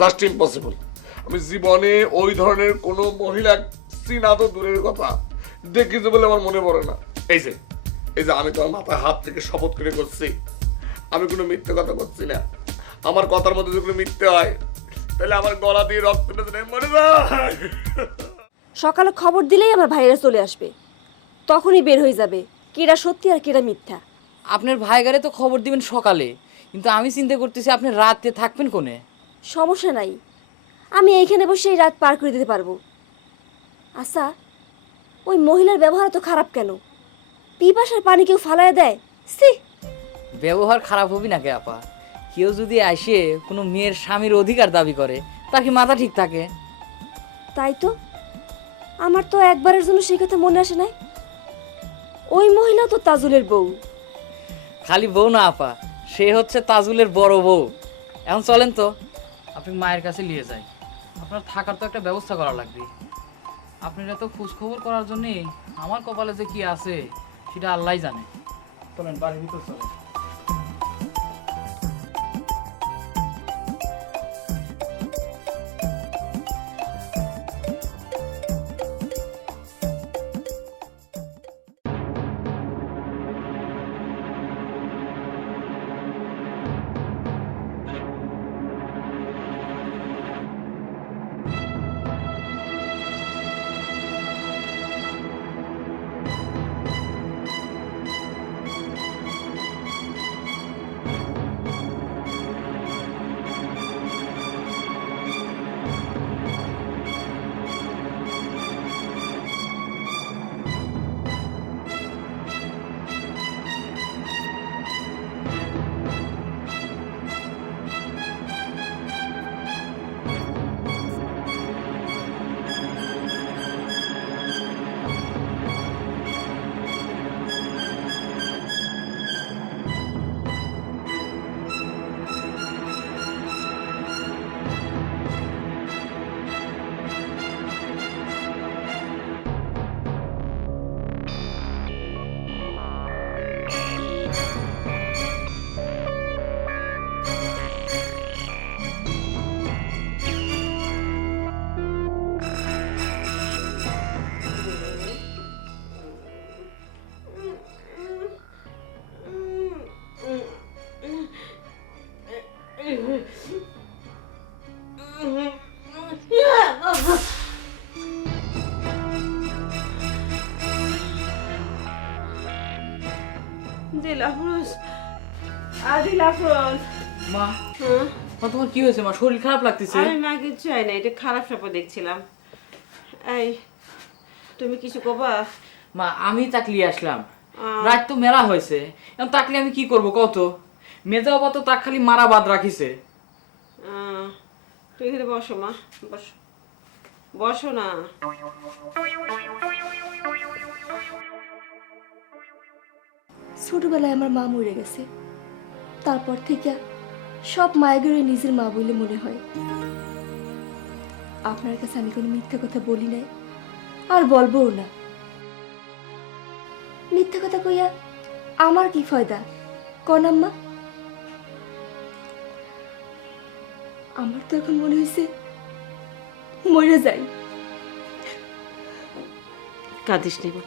Just impossible আমি জীবনে ওই ধরনের কোনো মহিলা চিনা তো দূরের কথা দেখিছে বলে আমার মনে পড়ে না। এই যে এই যে আমি তোমার মাথায় হাত থেকে শপথ করে করছি আমি কোনো মিথ্যে কথা করছি না। আমার কথার মধ্যে যদি কোনো মিথ্যে হয় তাহলে আমার গলা দিয়ে রক্ত মরে যায়। সকালে খবর দিলেই আমার ভাইয়েরা চলে আসবে। তখনই বের হয়ে যাবে কেরা সত্যি আর কেরা মিথ্যা। আপনার ভাইগারে তো খবর দিবেন সকালে কিন্তু আমি চিন্তা করতেছি আপনি রাতে থাকবেন কোনে? সমস্যা নাই। আমি এইখানে বসে এই রাত পার করে দিতে পারব। আচ্ছা ওই মহিলার ব্যবহার তো খারাপ কেন? পিপাসার পানি কেউ ফালায় দেয়? সি ব্যবহার খারাপ হবি না কে আপা? কেউ যদি আসে কোনো মেয়ের স্বামীর অধিকার দাবি করে তার কি মাথা ঠিক থাকে? তাই তো। আমার তো একবারের জন্য সেই কথা মনে আসে নাই। ওই মহিলা তো তাজুলের বউ। খালি বউ না আপা। সে হচ্ছে তাজুলের বড় বউ। এখন চলেন তো। আপনি মায়ের কাছে নিয়ে যাই। আপনার থাকার তো একটা ব্যবস্থা করা লাগবে। আপনারা তো খোঁজখবর করার জন্যে আমার কপালে যে কি আছে, সেটা আল্লাহ জানে। চলেন, বাড়ির ভিতর চলেন। দিলাফরোজ আদিলাফরোজ। মা মা তোমার কি হয়েছে মা? শরীর খারাপ লাগতেছে? আরে না কিছু হয় না এটা খারাপ স্বপ্ন দেখছিলাম। এই তুমি কিছু কবা মা আমি তাকলিয়ে আসলাম। রাত তো মেলা হয়েছে। এখন তাকলি আমি কি করব কত মেজা বাবা তো তাক খালি মারা বাদ রাখিছে। আহ, তুই এখানে বসো মা বসো। বসো না। ছোটবেলায় আমার মা মরে গেছে। তারপর থেকে সব মায়েদেরই নিজের মা বলে মনে হয়। আপনার কাছে আমি কোনো মিথ্যা কথা বলি নাই, আর বলবোও না। মিথ্যা কথা কইয়া আমার কি ফয়দা? কনাম্মা আমার তো এখন মনে হয়েছে মরে যাই। কাঁদিস নে মা,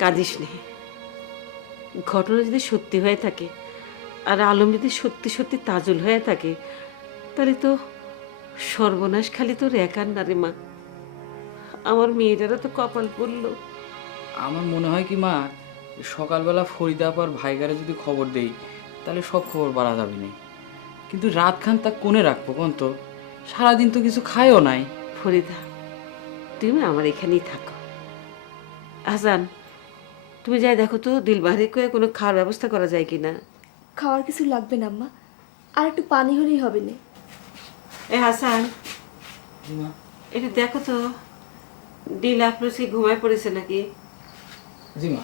কাঁদিস নে। ঘটনা যদি সত্যি হয়ে থাকে আর আলম যদি সত্যি সত্যি তাজুল হয়ে থাকে তাহলে তো সর্বনাশ খালি তোর একার না রে মা। আমার মেয়েটারা তো কপাল পড়ল। আমার মনে হয় কি মা সকালবেলা ফরিদা আপার ভাইগারে যদি খবর দেই তাহলে সব খবর বাড়া যাবে না। কিন্তু রাত খান তা কোণে রাখব কোন তো? সারাদিন তো কিছু খায়ও নাই। ফরিদা তুমি আমার এখানেই থাকো। হাসান তুমি যাই দেখো তো দিলবাহারি করে কোনো খাওয়ার ব্যবস্থা করা যায় কি না খাওয়ার কিছু লাগবে না আম্মা। আর একটু পানি হলেই হবে না। এ হাসান এটা দেখো তো ডিল আপনার সে ঘুমায় পড়েছে নাকি? জি মা।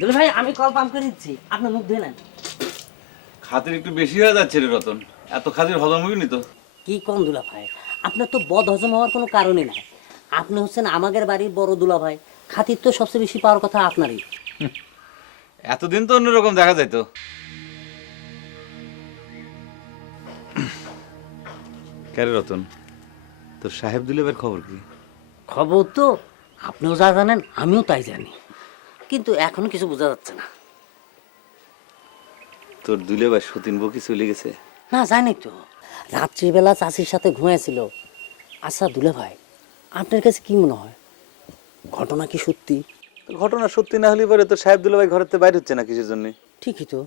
দুলা ভাই আমি কল পাম্প করে দিচ্ছি আপনার মুখ ধুয়ে নেন। খাতির একটু বেশি হয়ে যাচ্ছে রে রতন। এত খাতির হজম হইনি তো। কি কম দুলা ভাই? আপনার তো বদ হজম হওয়ার কোনো কারণই নাই। আপনি হচ্ছেন আমাদের বাড়ির বড় দুলা ভাই। খাতির তো সবচেয়ে বেশি পাওয়ার কথা আপনারই। এতদিন তো অন্যরকম দেখা যায় তো ক্যারে রতন? তোর সাহেব দুলেবের খবর কি? খবর তো আপনিও যা জানেন আমিও তাই জানি। কিন্তু এখনও কিছু বোঝা যাচ্ছে না। তোর দুলেবার সতীন বকি চলে গেছে? না জানি তো। রাত্রিবেলা চাষির সাথে ঘুমিয়েছিল আচ্ছা দুলে ভাই আপনার কাছে কি মনে হয়? ঘটনা কি সত্যি? ঘটনা সত্যি না হলে পরে তোর সাহেব দুলেভাই ঘরের থেকে বাইরে হচ্ছে না কিসের জন্য? ঠিকই তো।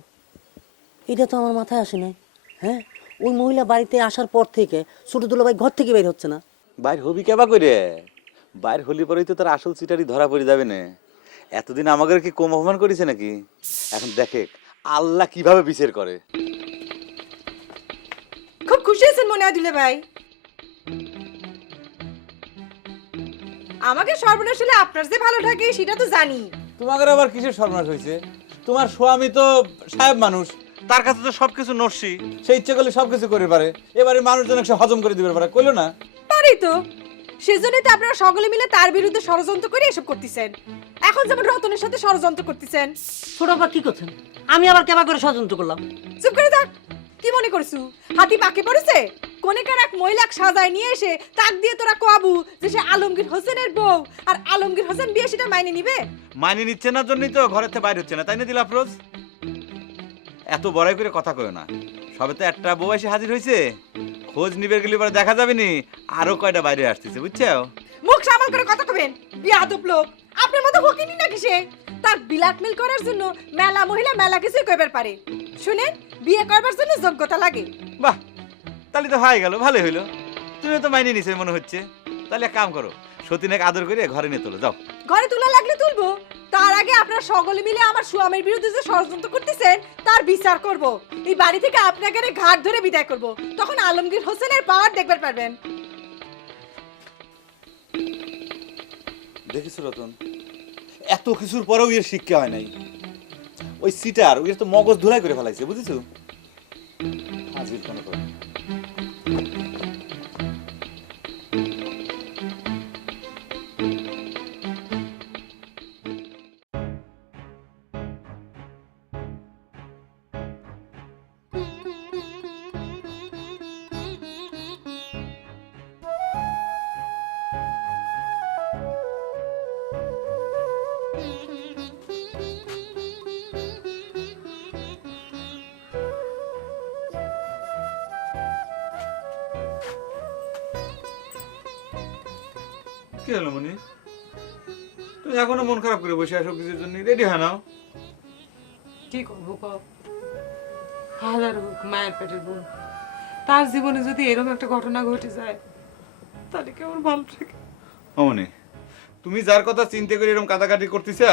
এটা তো আমার মাথায় আসে নাই। হ্যাঁ? ওই মহিলা বাড়িতে আসার পর থেকে ছোট দুলে ভাই ঘর থেকে বের হচ্ছে না। বাইর হবি কেবা করে বাইর হলি পরেই তো তার আসল চিটারি ধরা পড়ে যাবে না। এতদিন আমাদের কি কম অপমান করেছে নাকি? এখন দেখে আল্লাহ কীভাবে বিচার করে। খুব খুশি হয়েছেন মনে হয় দুলে ভাই। আমাকে সর্বনাশ হলে আপনার যে ভালো থাকে সেটা তো জানি। তোমাদের আবার কিসের সর্বনাশ হয়েছে? তোমার স্বামী তো সাহেব মানুষ তার কাছে তো সবকিছু নস্যি সে ইচ্ছে করলে সবকিছু করে পারে। এবারে মানুষজন সে হজম করে দিবে পারে কইলো না? পারি তো। সেজন্যই তো আপনারা সকলে মিলে তার বিরুদ্ধে ষড়যন্ত্র করে এসব করতেছেন। এখন যেমন রতনের সাথে ষড়যন্ত্র করতেছেন। ছোট বা কি করছেন? আমি আবার কেবা করে ষড়যন্ত্র করলাম। চুপ করে থাক। কি মনে করছু? হাতি পাকে পড়েছে? কোনেকার এক মহিলাক সাজায় নিয়ে এসে তাক দিয়ে তোরা কোয়াবু যে সে আলমগীর হোসেনের বউ। আর আলমগীর হোসেন বিয়ে সেটা মাইনে নিবে? মাইনে নিচ্ছে না জন্যই তো ঘরের থেকে বাইরে হচ্ছে না তাই না দিল আফরোজ এত বড়াই করে কথা কয় না। সবে তো একটা বউ এসে হাজির হয়েছে খোঁজ নিবে গেলে পরে দেখা যাবে নি আরও কয়টা বাইরে আসতেছে বুঝছ? মুখ সামাল করে কথা কবেন। বিয়াদব লোক। আপনার মতো হকিনি নাকি সে? তার বিলাকমেল করার জন্য মেলা মহিলা মেলা কিছুই কইবার পারে। শুনেন বিয়ে করবার জন্য যোগ্যতা লাগে। বাহ তাহলে তো হয়ে গেল ভালোই হইল। তুমি তো মাইনে নিছে মনে হচ্ছে। তাহলে এক কাম করো সতীনেক আদর করে ঘরে নিয়ে তোলো যাও। ঘরে তোলা লাগলে তুলবো। তার আগে আপনারা সকলে মিলে আমার স্বামীর বিরুদ্ধে যে ষড়যন্ত্র করতেছেন তার বিচার করব। এই বাড়ি থেকে আপনাকে ঘাট ধরে বিদায় করব। তখন আলমগীর হোসেনের পাওয়ার দেখবার পারবেন। দেখিস রতন? এত কিছুর পরেও এর শিক্ষা হয় নাই। ওই সিটার, ওই তো মগজ ধুলাই করে ফেলাইছে, বুঝেছ? আজকের কোনো করে কি হলো মনি? তুমি এখনও মন খারাপ করে বসে আসো কিছুর জন্য রেডি হয় নাও। কি করব হাজার হোক মায়ের পেটের বোন তার জীবনে যদি এরকম একটা ঘটনা ঘটে যায় তাহলে কেমন ভালো থাকে অমনি তুমি যার কথা চিন্তা করে এরকম কাটাকাটি করতেছো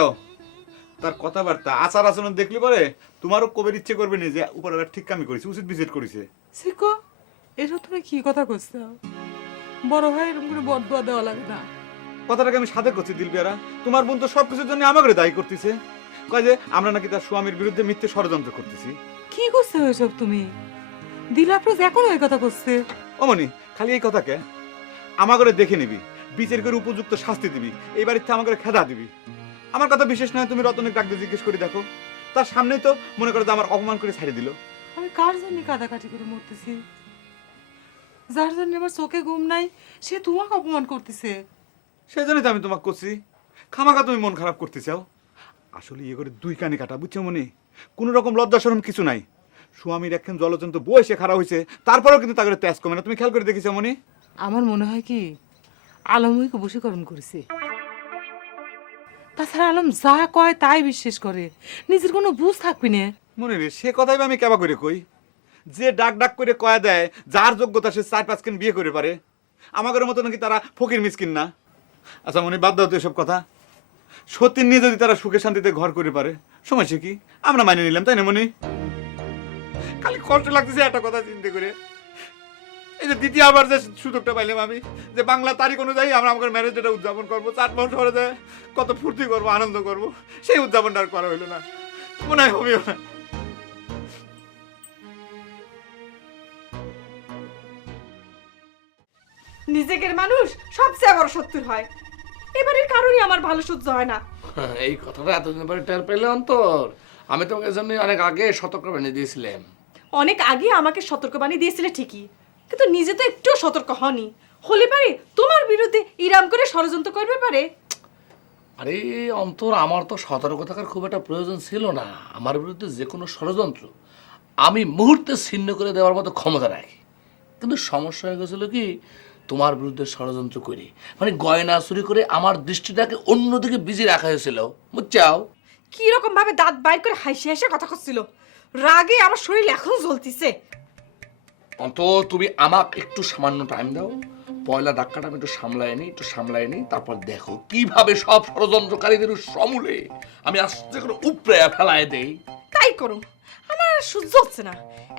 তার কথাবার্তা আচার আচরণ দেখলে পরে তোমারও কবের ইচ্ছে করবে না যে উপর ঠিক কামি করেছে উচিত ভিজিট করেছে। শিখো এটা তুমি কি কথা করছ বড় ভাই এরকম করে বদুয়া দেওয়া লাগে না। কথাটাকে আমি সাথে করছি দিলবিয়ারা। তোমার বোন তো সবকিছুর জন্য আমাকে দায়ী করতেছে। কয় যে আমরা নাকি তার স্বামীর বিরুদ্ধে মিথ্যে ষড়যন্ত্র করতেছি। কি করছ এসব তুমি? দিলাপ্রোজ এখনও এই কথা করছে অমনি খালি এই কথাকে। আমাকে দেখে নিবি বিচার করে উপযুক্ত শাস্তি দিবি এই বাড়িতে আমাকে খেদা দিবি। আমার কথা বিশেষ নয় তুমি রতনের ডাকতে জিজ্ঞেস করে দেখো। তার সামনেই তো মনে করো যে আমার অপমান করে ছাড়িয়ে দিল। আমি কার জন্য কাদাকাটি করে মরতেছি? যার জন্য আমার চোখে ঘুম নাই সে তোমাকে অপমান করতেছে। সেই জন্যই তো আমি তোমাকে করছি খামাখা তুমি মন খারাপ করতে চাও। আসলে ইয়ে করে দুই কানে কাটা বুঝছ মনে? কোনো রকম লজ্জা শরম কিছু নাই। স্বামীর একখান জলজন্ত বয়সে খারাপ হয়েছে তারপরেও কিন্তু তাকে তেজ কমে না। তুমি খেয়াল করে দেখেছ মনে? আমার মনে হয় কি আলমকে বশীকরণ করেছে। তাছাড়া আলম যা কয় তাই বিশ্বাস করে। নিজের কোনো বুঝ থাকবি না। মনে রে সে কথাই আমি কেবা করে কই? যে ডাক ডাক করে কয়া দেয় যার যোগ্যতা সে চার পাঁচখান বিয়ে করে পারে? আমাদের মতো নাকি তারা ফকির মিসকিন না? আচ্ছা মনে বাদ দাও তো এসব কথা। সত্যি নিয়ে যদি তারা সুখে শান্তিতে ঘর করে পারে, সমস্যা কি? আমরা মানিয়ে নিলাম, তাই না, মনে? খালি কষ্ট লাগতেছে একটা কথা চিন্তা করে। এই যে দ্বিতীয়বার যে সুযোগটা পাইলাম আমি, যে বাংলা তারিখ অনুযায়ী আমরা আমাদের ম্যারেজ ডেটা উদযাপন করব পরে যে কত ফুর্তি করব, আনন্দ করব, সেই উদযাপনটা আর করা হইল না। মনে হয় হবেও না। নিজেকের মানুষ সবচেয়ে বড় শত্রু হয়। এবারের কারণে আমার ভালো সহ্য হয় না। এই কথাটা এতদিন পরে টের পেলে অন্তর। আমি তোমাকে এর জন্য অনেক আগে সতর্ক বানিয়ে দিয়েছিলাম। অনেক আগে আমাকে সতর্কবাণী দিয়েছিলে ঠিকই কিন্তু নিজে তো একটুও সতর্ক হনি। হলে পারে তোমার বিরুদ্ধে ইরাম করে ষড়যন্ত্র করবে পারে। আরে অন্তর আমার তো সতর্ক থাকার খুব একটা প্রয়োজন ছিল না। আমার বিরুদ্ধে যে কোনো ষড়যন্ত্র আমি মুহূর্তে ছিন্ন করে দেওয়ার মতো ক্ষমতা রাখি। কিন্তু সমস্যা হয়ে গেছিল কি তোমার বিরুদ্ধে ষড়যন্ত্র করি। মানে গয়না চুরি করে আমার দৃষ্টিটাকে অন্যদিকে বিজি রাখা হয়েছিল। বুঝছাও? কি রকম ভাবে দাঁত বাইর করে হাসি হাসি কথা করছিল। রাগে আমার শরীর এখন জ্বলতিছে। অন্ত তুমি আমাকে একটু সামান্য টাইম দাও। পয়লা ধাক্কাটা আমি একটু সামলায় নিই একটু সামলায় নিই তারপর দেখো কীভাবে সব ষড়যন্ত্রকারীদের সমূলে আমি আস্তে করে উপরে ফেলায় দেই। তাই করো আমার সহ্য হচ্ছে না।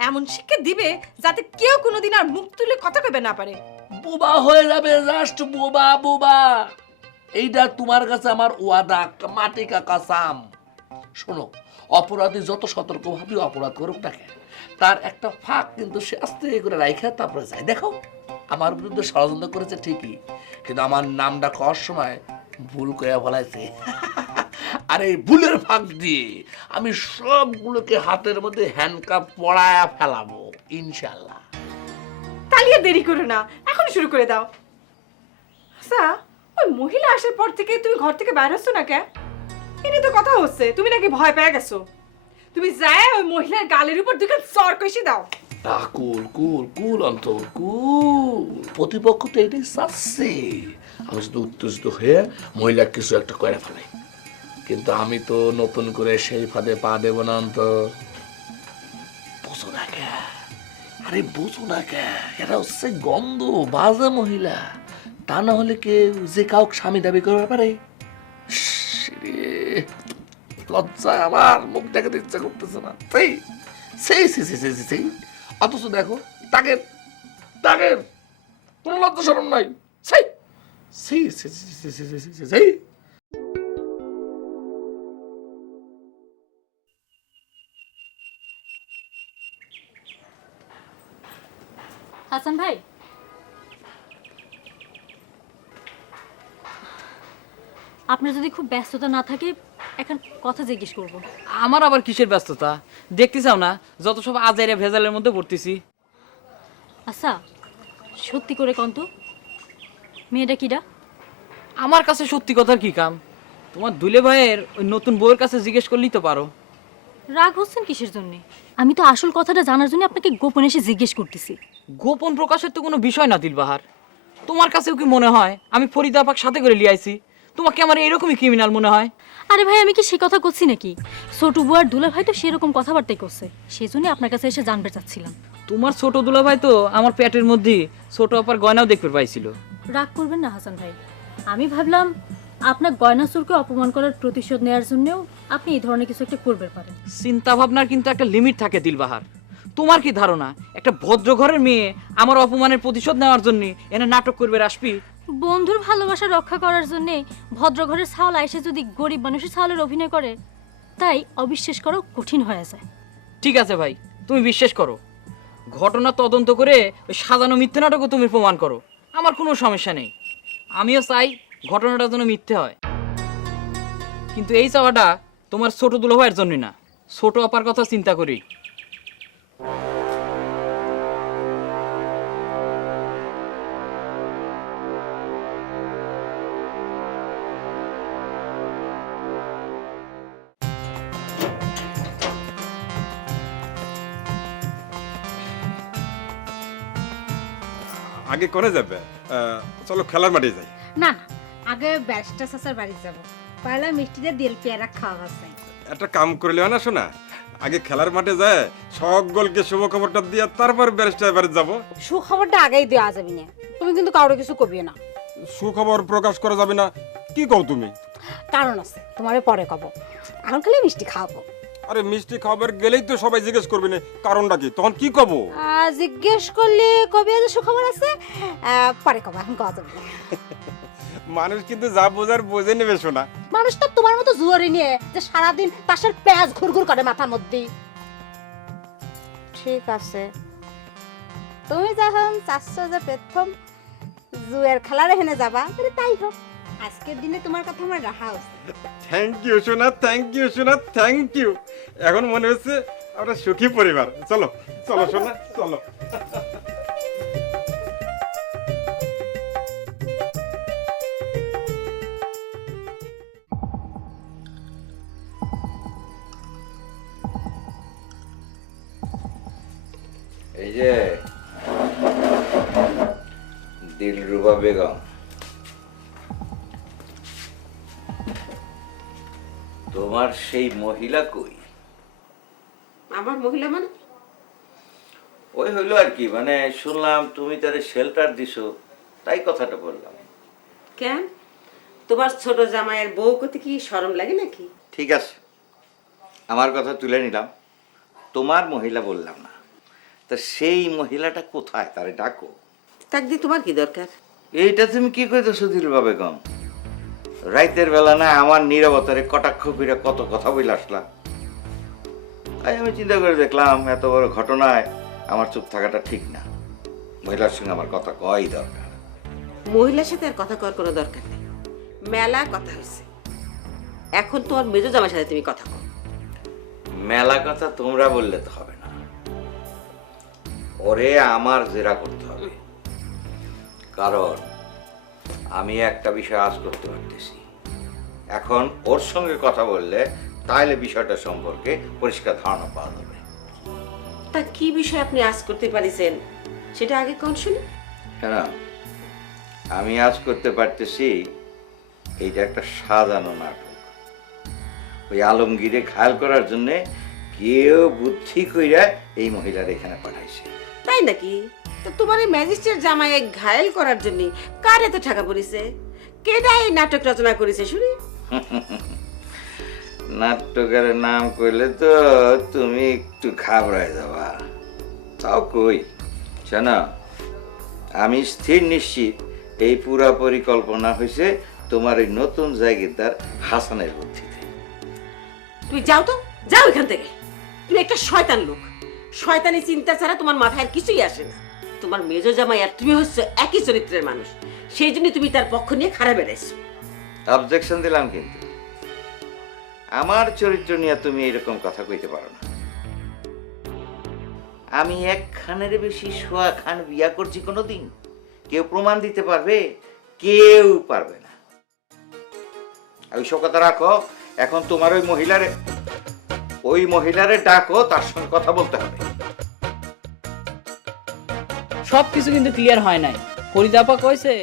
এমন শিক্ষা দিবে যাতে কেউ কোনোদিন আর মুখ তুলে কথা কবে না পারে। বোবা হয়ে যাবে জাস্ট বোবা বোবা। এইটা তোমার কাছে আমার ওয়াদা মাটি কাকা সাম। শোনো অপরাধী যত সতর্ক ভাবে অপরাধ করুক না কেন, তার একটা ফাঁক কিন্তু সে আস্তে করে রাইখে তারপরে যায়। দেখো আমার বিরুদ্ধে ষড়যন্ত্র করেছে ঠিকই কিন্তু আমার নামটা করার সময় ভুল করে বলাইছে আর এই ভুলের ফাঁক দিয়ে আমি সবগুলোকে হাতের মধ্যে হ্যান্ডকাপ পড়ায়া ফেলাবো ইনশাল্লাহ তালিয়ে দেরি করো না। এখন শুরু করে দাও। আচ্ছা ওই মহিলা আসার পর থেকে তুমি ঘর থেকে বাইর হচ্ছ না কে এটা তো কথা হচ্ছে তুমি নাকি ভয় পেয়ে গেছো। তুমি যায় ওই মহিলার গালের উপর দুটো চর কষে দাও। আহ, কুল কুল কুল অন্তর কুল। প্রতিপক্ষ তো এটাই চাচ্ছে। আমি শুধু উত্তেজিত হয়ে মহিলা কিছু একটা করে ফেলাই। কিন্তু আমি তো নতুন করে সেই ফাঁদে পা দেব না অন্তর। না কে আরে বোঝো না কে এরা হচ্ছে গন্ধ বাজে মহিলা তা না হলে কে যে কাউকে স্বামী দাবি করতে পারে লজ্জায় আমার মুখ দেখাতে ইচ্ছা করতেছে না সেই সেই সেই সেই সেই সেই অথচ দেখো তাকে তাকে কোনো লজ্জা সরম নাই সেই সেই সেই সেই সেই সেই হাসান ভাই। আপনার যদি খুব ব্যস্ততা না থাকে এখন কথা জিজ্ঞেস করব। আমার আবার কিসের ব্যস্ততা? দেখতে চাও না যত সব আজাইরা ভেজালের মধ্যে পড়তেছি। আচ্ছা সত্যি করে কন্ত মেয়েটা কিরা আমার কাছে সত্যি কথার কি কাম? তোমার দুলে ভাইয়ের ওই নতুন বউয়ের কাছে জিজ্ঞেস করলেই তো পারো। রাগ হচ্ছেন কিসের জন্য? আমি তো আসল কথাটা জানার জন্য আপনাকে গোপনে এসে জিজ্ঞেস করতেছি। গোপন প্রকাশের তো কোনো বিষয় না দিলবাহার। তোমার কাছেও কি মনে হয় আমি ফরিদা পাক সাথে করে লিয়ে আইছি? তোমাকে আমার এরকমই ক্রিমিনাল মনে হয়? আরে ভাই আমি কি সে কথা করছি নাকি? ছোট বুয়ার দুলা ভাই তো সেরকম কথাবার্তাই করছে। সেজন্য আপনার কাছে এসে জানতে চাচ্ছিলাম। তোমার ছোট দুলা ভাই তো আমার পেটের মধ্যে ছোট অপার গয়নাও দেখতে পাইছিল। রাগ করবেন না হাসান ভাই। আমি ভাবলাম আপনার গয়না চোরকে অপমান করার প্রতিশোধ নেওয়ার জন্যও আপনি এই ধরনের কিছু একটা করবে পারেন। চিন্তা ভাবনার কিন্তু একটা লিমিট থাকে দিলবাহার। তোমার কি ধারণা? একটা ভদ্র ঘরের মেয়ে আমার অপমানের প্রতিশোধ নেওয়ার জন্য এনে নাটক করবে রাসপি বন্ধুর ভালোবাসা রক্ষা করার জন্য ভদ্রঘরের ছাওলা এসে যদি গরিব মানুষের ছাওলের অভিনয় করে তাই অবিশ্বাস করা কঠিন হয়ে যায়। ঠিক আছে ভাই তুমি বিশ্বাস করো। ঘটনা তদন্ত করে ওই সাজানো মিথ্যে নাটকও তুমি প্রমাণ করো। আমার কোনো সমস্যা নেই। আমিও চাই ঘটনাটা যেন মিথ্যে হয়। কিন্তু এই চাওয়াটা তোমার ছোট দুলাভাইয়ের জন্য না। ছোট অপার কথা চিন্তা করি। আগে করে যাবে? আহ, চলো খেলার মাঠে যাই। না না। আগে ব্যারিস্টার চাচার বাড়ি যাব। পয়লা মিষ্টিতে দিল পেয়ারা খাওয়া আছে। একটা কাম করলে না শোনা আগে খেলার মাঠে যায় সকলকে শুভ খবরটা দিয়ে তারপর ব্যারিস্টার বাড়ি যাব। সুখবরটা আগেই দেওয়া যাবে না। তুমি কিন্তু কাউরে কিছু কবিও না। সুখবর প্রকাশ করা যাবে না। কি কও তুমি? কারণ আছে তোমারে পরে কব। এখন খালি মিষ্টি খাওয়াবো। আরে মিষ্টি খাবার গেলেই তো সবাই জিজ্ঞেস করবে না কারণটা কি? তখন কি কব? জিজ্ঞেস করলে কবে যে সুখবর আছে আহ, পরে কবে এখন কথা। মানুষ কিন্তু যা বোঝার বোঝে নেবে শোনা মানুষ তো তোমার মতো জুয়ারি নিয়ে যে সারাদিন তাসের পেঁয়াজ ঘুরঘুর করে মাথার মধ্যে। ঠিক আছে। তুমি যখন চারশো যে প্রথম জুয়ের খেলার এখানে যাবা তাহলে তাই হোক। আজকের দিনে তোমার কথা আমার রাখা উচিত। থ্যাংক ইউ সোনা থ্যাংক ইউ সোনা থ্যাংক ইউ এখন মনে হচ্ছে আমরা সুখী পরিবার। চলো চলো সোনা চলো। এই যে দিলরুবা বেগম। তোমার সেই মহিলা কই? আমার মহিলা মানে? ওই হইল আর কি মানে শুনলাম তুমি তারে শেল্টার দিছো তাই কথাটা বললাম। কেন? তোমার ছোট জামাইয়ের বউ করতে কি শরম লাগে নাকি? ঠিক আছে আমার কথা তুলে নিলাম তোমার মহিলা বললাম না। তা সেই মহিলাটা কোথায়? তারে ডাকো। তাকদি তোমার কি দরকার? এইটা তুমি কি কইতেছো দিলবা বেগম রাইতের বেলা না আমার নিরবতারে কটাক্ষ করে কত কথা বলে আসলাম তাই আমি চিন্তা করে দেখলাম এত বড় ঘটনায় আমার চুপ থাকাটা ঠিক না। মহিলার সঙ্গে আমার কথা কয় দরকার? মহিলার সাথে আর কথা করার কোনো দরকার নেই। মেলা কথা হয়েছে এখন তোমার মেজো জামাইয়ের সাথে তুমি কথা কও। মেলা কথা তোমরা বললে তো হবে না। ওরে আমার জেরা করতে হবে। কারণ আমি একটা বিষয় আজ করতে পারতেছি। এখন ওর সঙ্গে কথা বললে তাহলে বিষয়টা সম্পর্কে পরিষ্কার ধারণা পাওয়া যাবে। তা কি বিষয় আপনি আজ করতে পারিছেন? সেটা আগে কোন শুনি। কেন? আমি আজ করতে পারতেছি এইটা একটা সাজানো নাটক। ওই আলমগীরে ঘায়াল করার জন্যে কেউ বুদ্ধি কইরা এই মহিলার এখানে পাঠাইছে। তাই নাকি? তো তোমার এই ম্যাজিস্ট্রেট জামাইয়ে ঘায়েল করার জন্য কার এত টাকা পড়েছে? কেডা এই নাটক রচনা করেছে শুনি? নাট্যকারের নাম কইলে তো তুমি একটু ঘাবড়ায় যাবা। তাও কই? শোনা আমি স্থির নিশ্চিত এই পুরা পরিকল্পনা হয়েছে তোমার এই নতুন জায়গাদার হাসানের বুদ্ধিতে। তুমি যাও তো যাও এখান থেকে। তুমি একটা শয়তান লোক। শয়তানি চিন্তা ছাড়া তোমার মাথায় আর কিছুই আসে না। তোমার মেজো জামাই আর তুমি হচ্ছে একই চরিত্রের মানুষ। সেই জন্য তুমি তার পক্ষ নিয়ে খারাপ বেড়াইছো। অবজেকশন দিলাম কিন্তু। আমার চরিত্র নিয়ে তুমি এরকম কথা কইতে পারো না। আমি এক খানের বেশি সোয়া খান বিয়া করছি কোনোদিন। কেউ প্রমাণ দিতে পারবে, কেউ পারবে না। ওইসব কথা রাখো, এখন তোমার ওই মহিলারে ওই মহিলারে ডাকো, তার সঙ্গে কথা বলতে হবে। সবকিছু কিন্তু ক্লিয়ার হয় নাই। ফরিদাপা কইছে